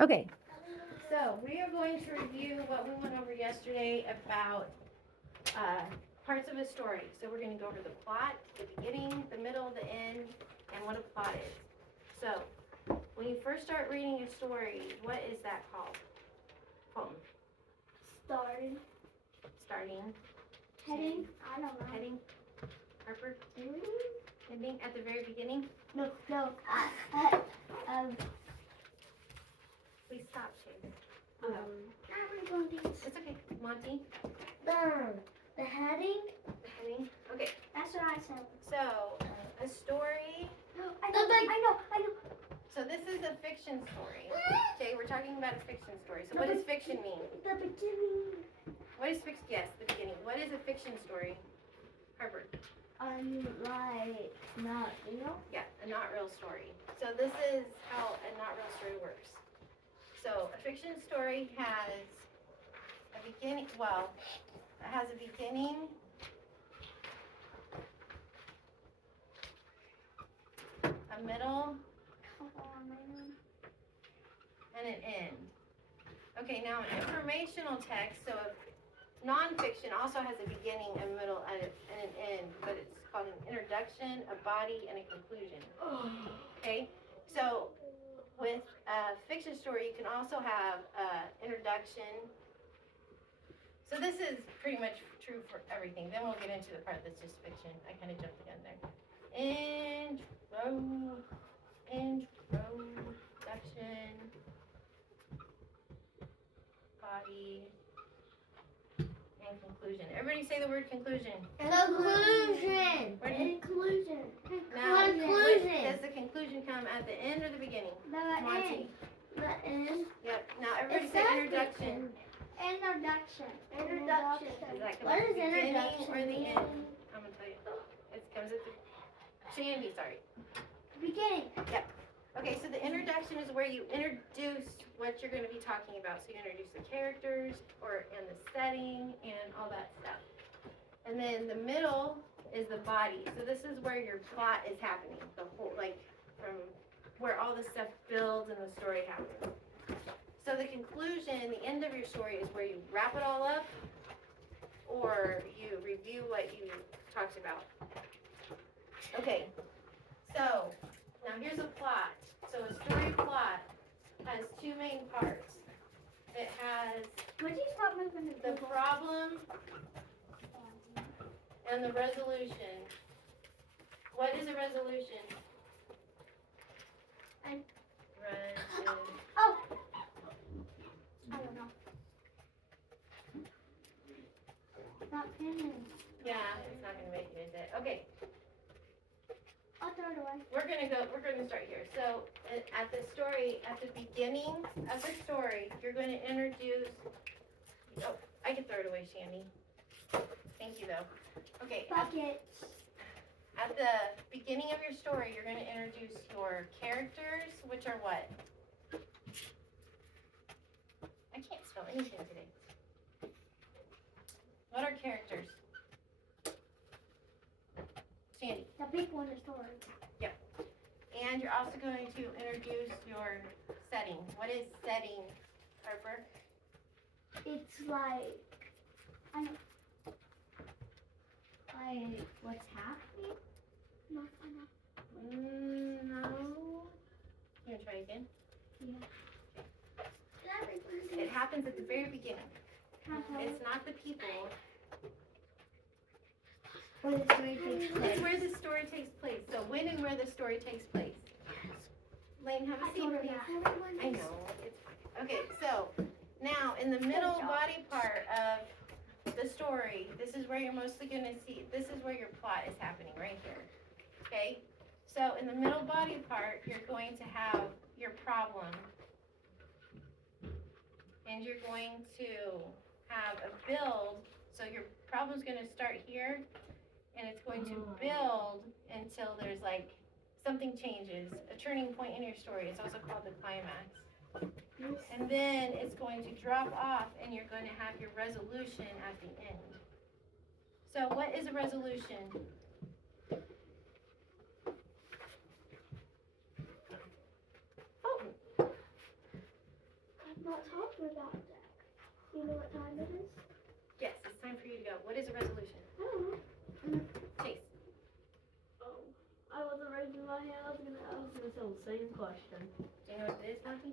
Okay, so we are going to review what we went over yesterday about parts of a story. So we're going to go over the plot, the beginning, the middle, the end, and what a plot is. So when you first start reading a story, what is that called? Colton. Starting. Heading. I don't know. Heading. Harper. Ending at the very beginning. No. Please stop, Chase. It's okay. Monty. The heading. The heading. Okay. That's what I said. So a story. I know. So this is a fiction story. Okay, we're talking about a fiction story. So what does fiction mean? The beginning. What is fiction? Yes, the beginning. What is a fiction story? Harper. Like not real. Yeah, a not real story. So this is how a not real story works. So a fiction story has a beginning. Well, it has a beginning, a middle, and an end. Okay, now an informational text, so nonfiction also has a beginning, a middle, and an end, but it's called an introduction, a body, and a conclusion. Okay, so with a fiction story, you can also have an introduction. So this is pretty much true for everything. Then we'll get into the part that's just fiction. I kind of jumped the gun there. Introduction, body, and conclusion. Everybody say the word conclusion. Conclusion. Conclusion. Now, does the conclusion come at the end or the beginning? Monty. The end. Yep. Now everybody say introduction. Introduction. Does that come What at is the beginning introduction? or the end? I'm gonna tell you. It comes at the Sandy. Sorry. Beginning. Okay, so the introduction is where you introduce what you're going to be talking about. So you introduce the characters and the setting and all that stuff. And then the middle is the body. So this is where your plot is happening. The whole, like, from where all the stuff builds and the story happens. So the conclusion, the end of your story is where you wrap it all up or you review what you talked about. Okay, so now here's a plot. So a story plot has two main parts. It has Would you stop moving the problem and the resolution. What is a resolution? Oh! I don't know. Not pinning. Yeah, it's not gonna make it, is it? Okay, I'll throw it away. we're gonna start here. So at the beginning of the story, you're gonna introduce, oh, I can throw it away, Shandy. Thank you though. Okay, Bucket. at the beginning of your story, you're gonna introduce your characters, which are what? I can't spell anything today. What are characters? Sandy. The big one is story. And you're also going to introduce your setting. What is setting, Harper? It's like, I know. Like, what's happening? No, I know. No. You want to try again? Yeah. It happens at the very beginning. It's not the people. Where the story takes place. It's where the story takes place. So when and where the story takes place. Lane, have a seat, please. I know. It's fine. Okay, so now in the middle body part of the story, this is where you're mostly going to see, this is where your plot is happening right here. Okay? So in the middle body part, you're going to have your problem. And you're going to have a build. So your problem's going to start here. And it's going to build until there's like something changes, a turning point in your story. It's also called the climax. And then it's going to drop off and you're going to have your resolution at the end. So what is a resolution? not talking about that. You know what time it is? Yes, it's time for you to go. What is a resolution? I don't know. Chase. Oh, I wasn't raising my hand. I was gonna say the same question. Do you know what it is, Monty?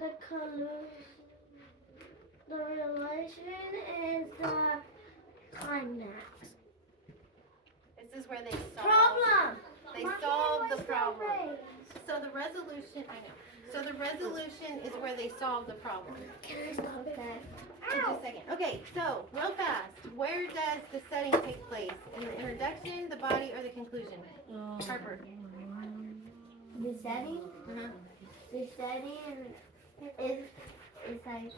The colors, the relation, and the climax. This is where they solve. Problem. They My solve hand the was problem. still raised. So the resolution, I know. So the resolution is where they solve the problem. Can I stop that? Just a second. Okay, so real fast, where does the setting take place? In the introduction, the body, or the conclusion? Harper. The setting. Uh-huh. The setting is like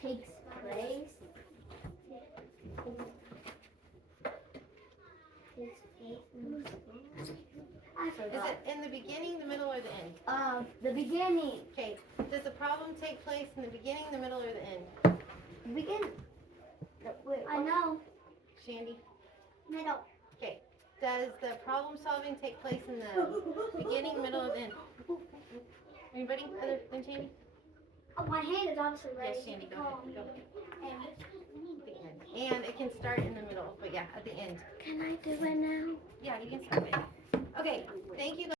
takes place. I Is forgot. it in the beginning, the middle, or the end? The beginning. Okay. Does the problem take place in the beginning, the middle, or the end? Begin. Wait, I know. Shandy. Middle. Okay. Does the problem solving take place in the beginning, middle, or the end? Anybody other than Shandy? Oh, my hand is obviously Yes, raised. Shandy, go ahead. Go. And The end. And it can start in the middle, but yeah, at the end. can I do it now? Yeah, you can start it. Okay, thank you.